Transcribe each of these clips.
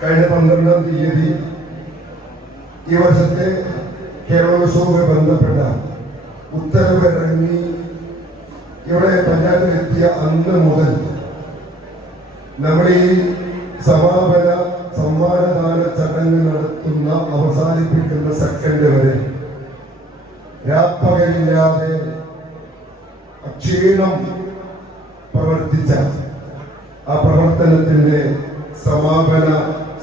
കഴിഞ്ഞ പന്ത്രണ്ടാം തീയതി ഈ വർഷത്തെ കേരളോത്സവവുമായി ബന്ധപ്പെട്ട ഉത്തരവ് ഇറങ്ങി ഇവിടെ പഞ്ചായത്തിലെത്തിയ അന്ന് മുതൽ നമ്മുടെ ഈ സമാപന സമ്മാനദാന ചടങ്ങ് നടത്തുന്ന അവസാനിപ്പിക്കുന്ന സെക്കൻഡ് വരെ രാപ്പകലില്ലാതെ അക്ഷീണം പ്രവർത്തിച്ച ആ പ്രവർത്തനത്തിന്റെ സമാപന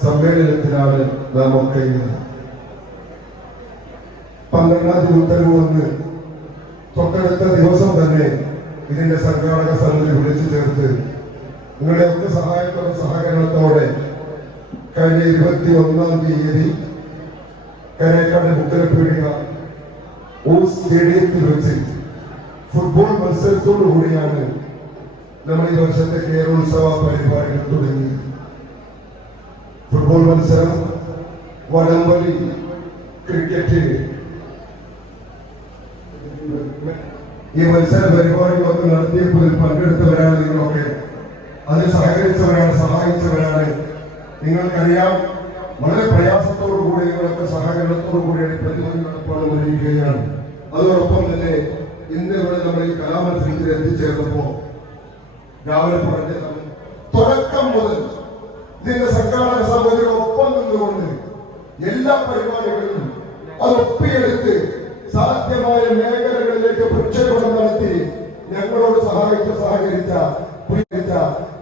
സമ്മേളനത്തിലാണ് നാം ഒക്കെ പന്ത്രണ്ടാം ഉത്തരവ് വന്ന് തൊട്ടടുത്ത ദിവസം തന്നെ ഇതിന്റെ സംഘാടക സമിതി വിളിച്ചു ചേർത്ത് നിങ്ങളുടെ ഒക്കെ സഹായത്തോടെ സഹകരണത്തോടെ കഴിഞ്ഞ ഇരുപത്തി ഒന്നാം തീയതി കരേക്കാട് മുദ്രപ്പീടിക ഓ സ്റ്റേഡിയത്തിൽ വെച്ച് ഫുട്ബോൾ മത്സരത്തോടു കൂടിയാണ് നമ്മൾ ഈ വർഷത്തെ കേരളോത്സവ പരിപാടികൾ തുടങ്ങിയത്. ഫുട്ബോൾ മത്സരം വടംവലി ക്രിക്കറ്റ് ഈ മത്സര പരിപാടികളൊക്കെ നടത്തിയപ്പോൾ പങ്കെടുത്തവരാണ് നിങ്ങളൊക്കെ. അതിൽ സഹകരിച്ചവരാണ് സഹായിച്ചവരാണ്. നിങ്ങൾക്കറിയാം വളരെ പ്രയാസത്തോടു കൂടി നിങ്ങളൊക്കെ സഹകരണത്തോടു കൂടിയാണ് പ്രതിമതി നടപ്പാണ് വരികയാണ് അതോടൊപ്പം തന്നെ ഇന്ന് ഇവിടെ നമ്മൾ ഈ കലാമത്സരത്തിൽ എത്തിച്ചേർന്നപ്പോ രാവിലെ പറഞ്ഞ തുടക്കം മുതൽ ഇതിന്റെ സംഘാടക ഒപ്പം നിന്നുകൊണ്ട് എല്ലാ പരിപാടികളിലും അത് സാധ്യമായ മേഖലകളിലേക്ക് പ്രക്ഷേപണം നടത്തി ഞങ്ങളോട് സഹായിച്ച സഹകരിച്ച പ്രിയപ്പെട്ട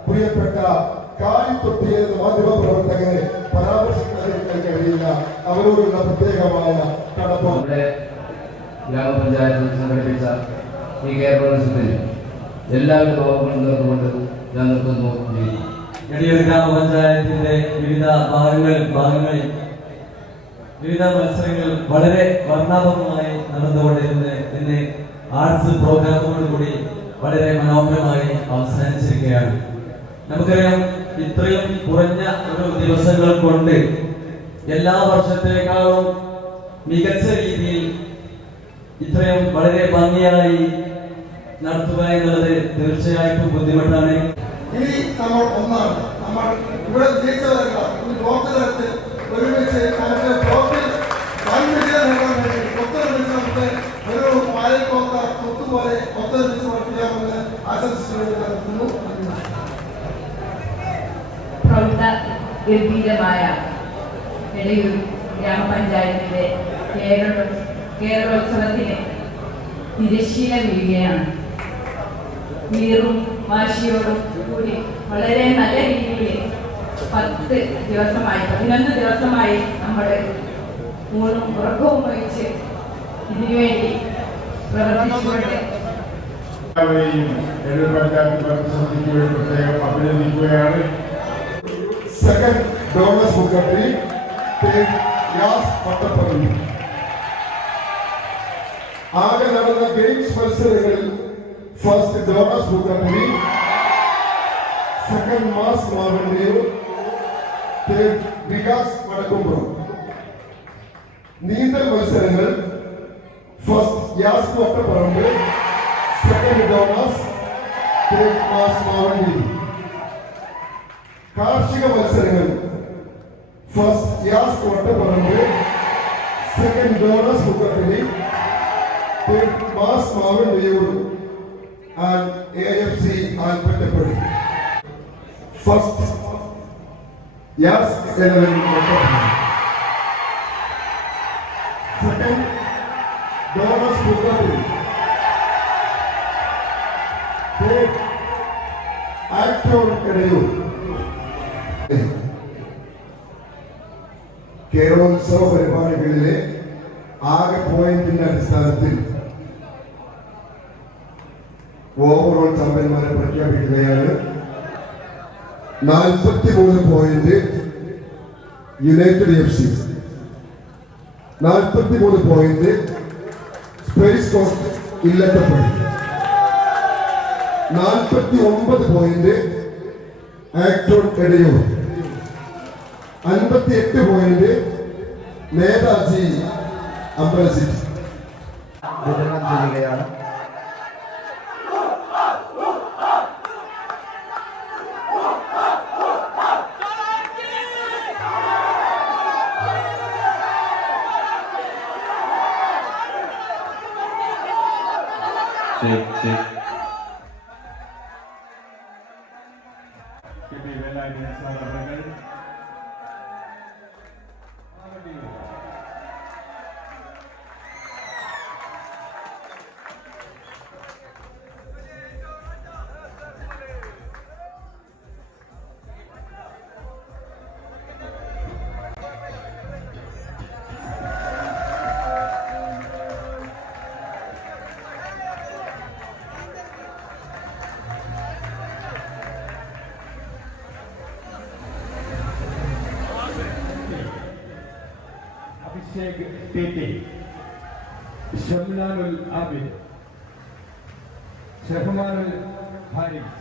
പ്രിയപ്പെട്ട കാലിത്തൊട്ടിയ മാധ്യമ പ്രവർത്തകരെ പരാമർശിക്കാതിരിക്കാൻ കഴിയില്ല. അവരോടുള്ള പ്രത്യേകമായ കടപ്പം ഗ്രാമപഞ്ചായത്തിൽ സംഘടിപ്പിച്ച ഈ കേരളോത്സവത്തിൽ എല്ലാവരും ഭാവങ്ങളും നേർന്നുകൊണ്ട് ഞാൻ നിർത്തുന്നു. എടിയൂർ ഗ്രാമപഞ്ചായത്തിന്റെ വിവിധ ഭാഗങ്ങളിൽ ഭാഗങ്ങളിൽ വിവിധ മത്സരങ്ങൾ വളരെ വർണാഭമായി നടന്നുകൊണ്ടിരുന്ന് ഇന്ന് ആർട്സ് പ്രോഗ്രാമോടുകൂടി വളരെ മനോഹരമായി അവസാനിച്ചിരിക്കുകയാണ്. നമുക്കറിയാം ഇത്രയും കുറഞ്ഞ ഒരു ദിവസങ്ങൾ കൊണ്ട് എല്ലാ വർഷത്തേക്കാളും മികച്ച രീതിയിൽ ഇത്രയും വളരെ ഭംഗിയായി നടത്തുക എന്നുള്ളത് തീർച്ചയായിട്ടും ബുദ്ധിമുട്ടാണ്. ഇനി നമ്മൾ ഒന്നാണ് നമ്മൾ ഇവിടെ വിജയിച്ചവരല്ല ഒരു ബ്ലോക്ക് തലത്തിൽ ഒരുമിച്ച് നമുക്ക് ബ്ലോക്കിൽ വൻ വിജയം നേടാൻ വേണ്ടി ഒത്തൊരുമിച്ച് നമുക്ക് ഒരു പാലക്കോത്ത തൊട്ടുപോലെ ഒത്തൊരുമിച്ച് പ്രവർത്തിക്കാമെന്ന് ആശംസിച്ചുകൊണ്ട് നിർത്തുന്നു നന്ദി. പ്രൗഢ ഗംഭീരമായ എടയൂർ ഗ്രാമപഞ്ചായത്തിലെ കേരള കേരളോത്സവത്തിന് തിരശ്ശീല വീഴുകയാണ് വീറും വാശിയോടും വളരെ നല്ല രീതിയിൽ പത്ത് ദിവസമായി പതിനൊന്ന് ദിവസമായി നമ്മൾ ഊണും ഉറക്കവും വഹിച്ച് ഇതിനുവേണ്ടി പ്രവർത്തിച്ചുകൊണ്ട് ആകെ നടന്ന ഗെയിംസ് മത്സരങ്ങളിൽ ഫസ്റ്റ് ഡോണസ് മുഖ്യമന്ത്രി സെക്കൻഡ് മാസ് മാവണ്ടിയോ തേർഡ് വികാസ് വടക്കുംപുറം നീന്തൽ മത്സരങ്ങൾ first Yas Vattapparamba second Dons third Mass Mavandi കാർഷിക മത്സരങ്ങൾ first Yas Kottapparamba second Dons Mukkappally third Mass മാവൻ Neyyur and A F C Alappattappally first Yas Kottappally second Dons Mukkappally third actor Edayur കേരളോത്സവ പരിപാടികളിലെ ആകെ പോയിന്റിന്റെ അടിസ്ഥാനത്തിൽ overall ചാമ്പ്യന്മാരെ പ്രഖ്യാപിക്കുകയാണ് നാൽപ്പത്തി point United F C നാൽപ്പത്തി പോയിന്റ് സ്പേസ് കോസ്റ്റ് ഇല്ലത്തപ്പള്ളി. നാൽപ്പത്തി ഒമ്പത് പോയിന്റ് ആക്ടോൺ എടയൂർ അൻപത്തി എട്ട് പോയിന്റ് നേതാജി അമ്പലസിറ്റി വിതരണം ചെയ്യുകയാണ്. Chị. Give me a red light Sheikh T T ഷംനാനുൽ Abid ഷെഹ്മാനുൽ Haris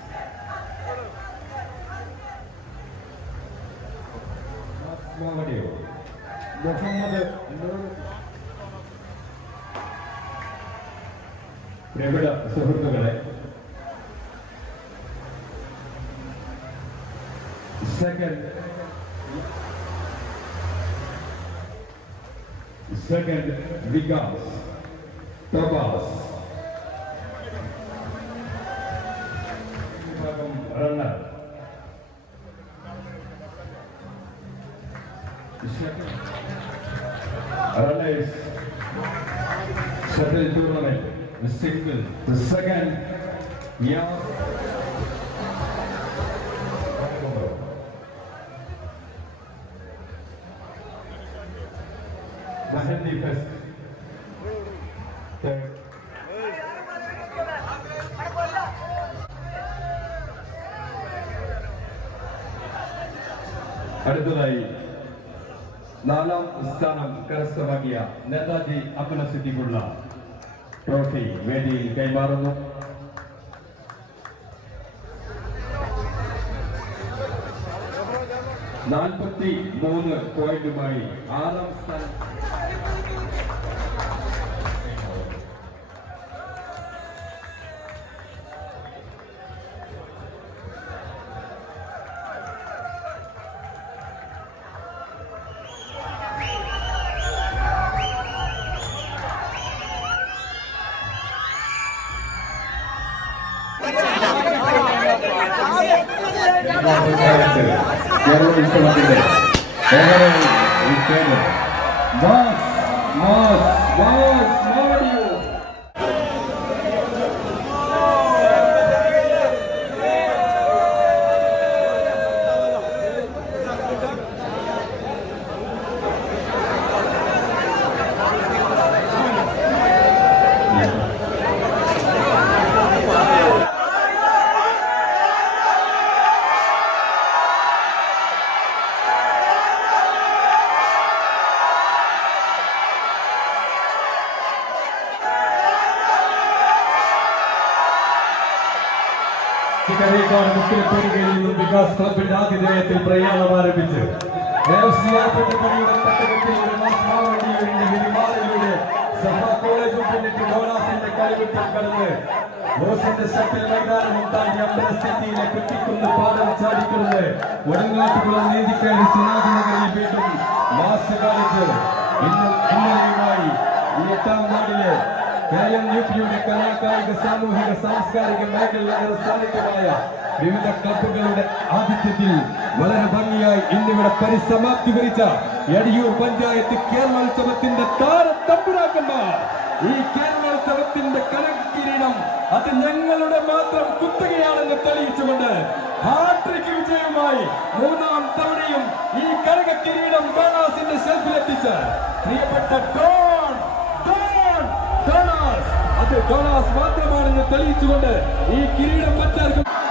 മാവടിയോ മുഹമ്മദ് പ്രവിട സുഹൃത്തുക്കളെ second Second, Vikas Prabhas. second, Runner is shuttle tournament, the single. The second, yeah. Mahendi Fest. Third. അടുത്തതായി നാലാം സ്ഥാനം കരസ്ഥമാക്കിയ നേതാജി അപ്പന സിദ്ദിഖുള്ള ട്രോഫി വേദിയിൽ കൈമാറുന്നു നാൽപ്പത്തി മൂന്ന് പോയിന്റുമായി ആറാം സ്ഥാനം. കേരള ഉത്സവത്തിന്റെ ഓവറോൾ വിജയം മാസ് മാസ് മാസ് കടന്ന് മുസ്ലിം നീതിക്കയറി സുനാഥനഗറിൽ വീണ്ടും മാസ് കാണിച്ച് ഇന്ന് ഇന്നലെയുമായി എട്ടാം നാടിലെ കെ എം യു പിയുടെ കലാകായിക സാമൂഹിക സാംസ്കാരിക മേഖലകളുടെ സാന്നിധ്യമായ വിവിധ ക്ലബുകളുടെ ആതിഥ്യത്തിൽ വളരെ ഭംഗിയായി ഇന്നിവിടെ പരിസമാപ്തി കുറിച്ച എടിയൂർ പഞ്ചായത്ത് കേരളോത്സവത്തിന്റെ താരത്തമ്പുരാക്കന്മാർ ഈ കേരളോത്സവത്തിന്റെ കനകിരീടം അത് ഞങ്ങളുടെ മാത്രം കുത്തകയാണെന്ന് തെളിയിച്ചുകൊണ്ട് ഹാട്രിക് വിജയവുമായി മൂന്നാം തവണയും ഈ കനക കിരീടം ബാണാസിന്റെ ഷെൽഫിലെത്തിച്ച് പ്രിയപ്പെട്ട ഡോൺ ഡോണാസ് മാത്രമാണെന്ന് തെളിയിച്ചുകൊണ്ട് ഈ കിരീടം മറ്റാർക്കും